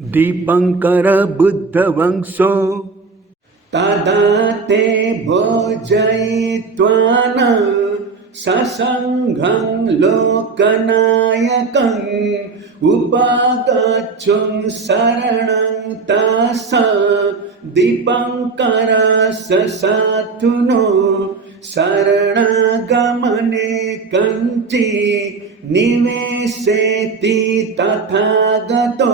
दीपङ्कर बुद्धवंशो तदा ते भोजयित्वा न ससङ्घं लोकनायकम् उपागच्छुं शरणं तस्स दीपङ्करस्य साधुनो शरणागमने कञ्चि निवेशेति तथागतो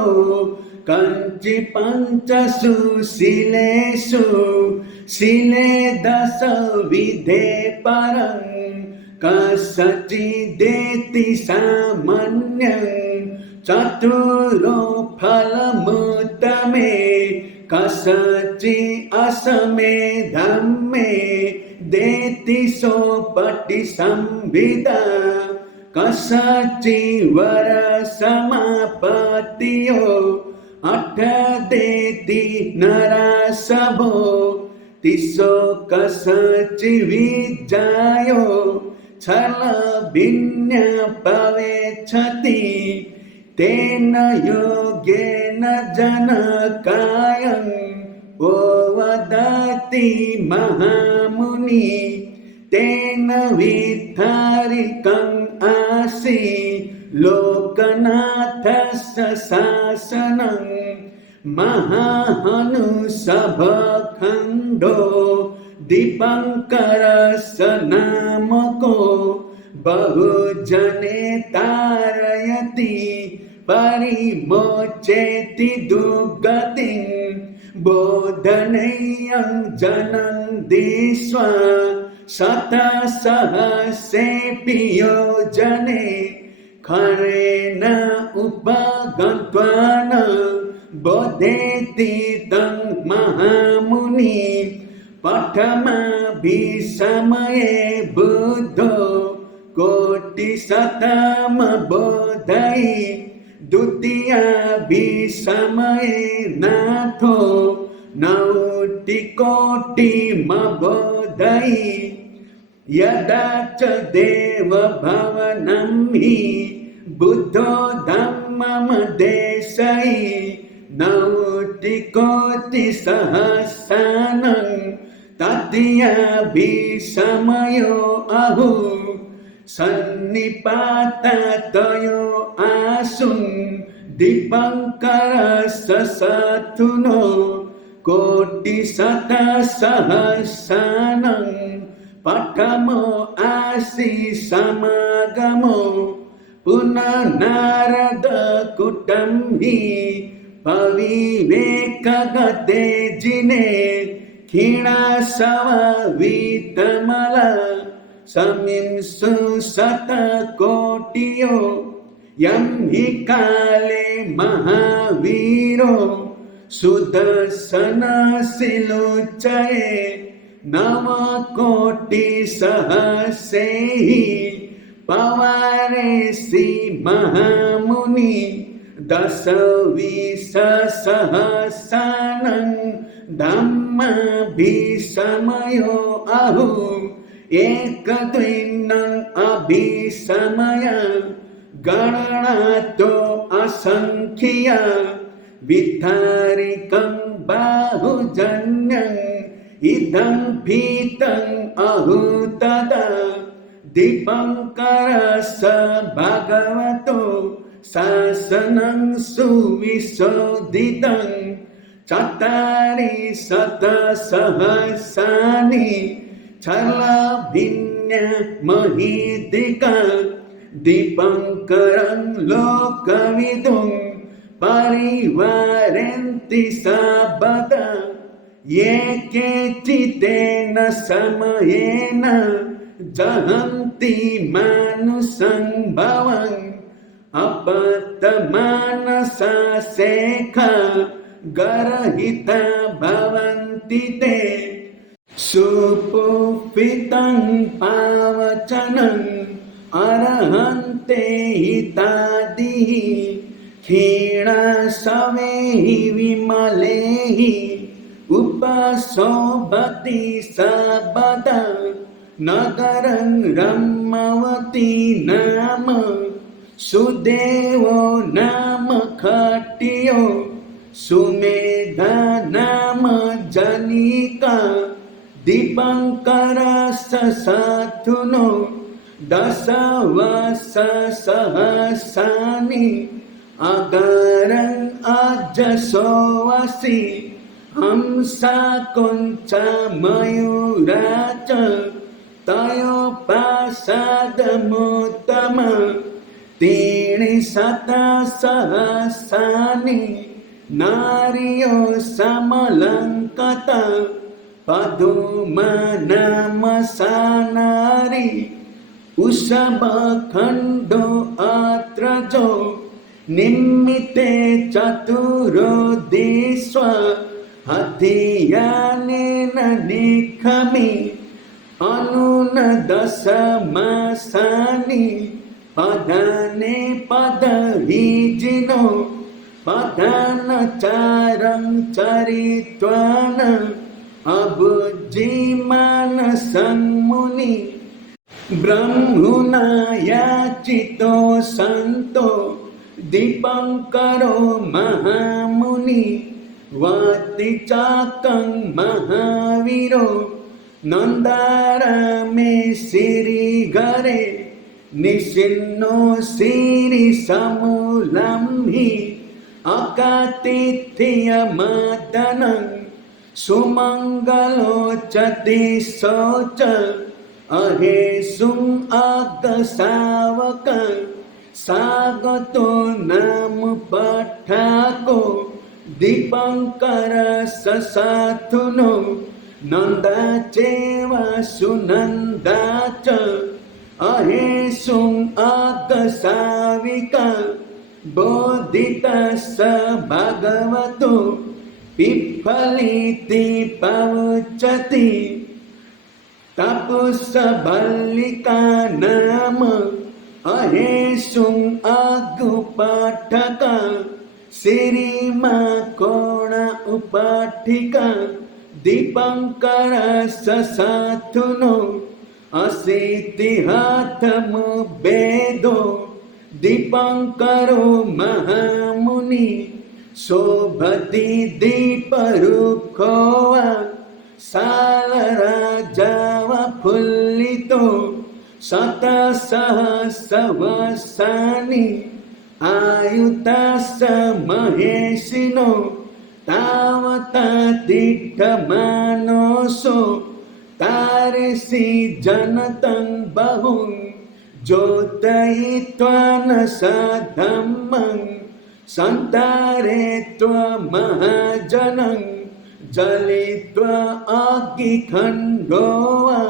कञ्चि पञ्चसु शिलेषु शिले दश विधे परं कस्यचिदेति सामान्यं चतुरो फलमुत्तमे कस्यचि असमे धम्मे देति सोपटिसंविदा कस्यचि वरसमापत्तियो अठ देति नरसभो तिसो कस्यचि विजायो छलभिन्य पवेच्छति तेन योगेन जनकायं ओ वदति महामुनि तेन विद्धारिकम् आसि लोकनाथस्य शासनं महाहनुसभखण्डो दीपङ्करस्य नामको बहुजने तारयति परिमोचेति दुर्गतिं बोधनेयं जनं दिश्वा शतसहस्रेऽपि योजने खरेण उपगत्वा न बोधेति तं महामुनि प्रथमाभिसमये बुद्धो कोटिशतमबोधयि द्वितीयाभिसमये नाथो नौतिकोटिमबोधयि यदा च देवभवनं हि बुद्धो धम्ममदेशयि नौतिकोटिसहस्रानं तदीयाभिसमयो आहु सन्निपाततयो आसुं दीपङ्करस्य साधुनो कोटिशतसहस्रानं प्रथमो आसि समागमो पुनः नारदकूटं हि पविवेकगते जिने क्षीणशववितमल समिंसु शतकोटियो यं हि काले महावीरो सुदर्शनशिलोच्चये नवकोटिसहस्रैः पवारेसि महामुनि दशविंशसहस्रानं धम्माभिसमयो आहु एकद्विनम् अभिसमय गणनातो असङ्ख्या विद्धारिकं बाहुजन्यम् इदं भीतं आहु तदा दीपङ्करस्य भगवतो शासनं सुविशोधितं चत्वारि शतसहस्राणि छलभिन्य महीदिका दीपङ्करं लोकविदुं परिवारन्ति सबदा ये केचिदेन समयेन जहन्ति मानुषं भवम् अपतमानसा शेखा गर्हिता भवन्ति ते सुपुपितं पावचनम् अर्हन्ते हितादिः क्षीणशवैः विमलैः उपशोभति सबदा नगरं रमवती नाम सुदेवो नाम खट्टियो सुमेधा नाम जनिका दीपंकर ससाथुनो दशवस सहसानि अगरं अजसोऽसि हंसा कुञ्च मयूरा च तयोपासदमुत्तम त्रीणि शतसहस्राणि नार्यो समलङ्कत पदुमनमसा नारी उषभखण्डो अत्रजो निमित्ते चतुरो दिस्व हथियानेन निखमि अनून दशमासानि पदाने पदहीजिनो पदानचारं चरित्वान अबुद्धिमान संमुनि ब्रह्मणा याचितो संतो दीपंकरो महामुनि वातिचाकं महावीरो नंदारामे श्रीघरे निशिन्नो श्रीसमूलंहि अकातिथ्यमदनं सुमंगलो च दिशो च अहेसुं अगसावक सागतो नाम पठाको दीपंकर ससाथुनो नंदा चेव सुनंदा च अहेसुं अगसाविका बोधितस्स भगवतो पिप्फलिति पवचति तपुस्सबलिका नाम अहेसुं अगुपाठका श्रीमा कोण उपाठिका दीपंकर ससाथुनो असितिहाथमुभेदो दीपंकरो महामुनि शोभति दीपरुखोवा सालराजाव फुल्लितो शतसहस्रवर्षाणि आयुतस्य महेशिनो तावता दिष्टमानोऽसो तारसि जनतं बहुं ज्योतयित्वा न सधम्मं सन्तारे त्वमहाजनं जलित्वा अग्निखण्डो वा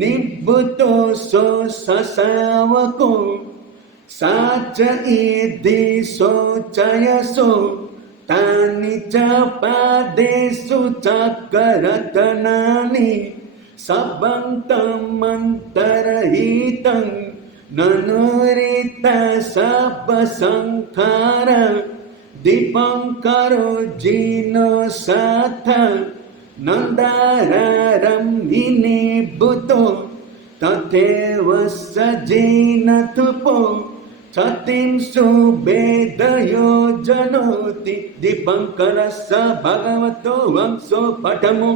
निभृतोऽसो ससावको सा च इति शोचयसो तानि च पादेषु चक्ररत्नानि सबन्तमन्तरहितं ननुरिता सपसंखार दीपंकरो जिनो साथ नन्दारम्भिनी भूतो तथैव सजिनथुपो सतीं सुवेदयो जनोति दीपंकरस्य भगवतो वंशो पठमो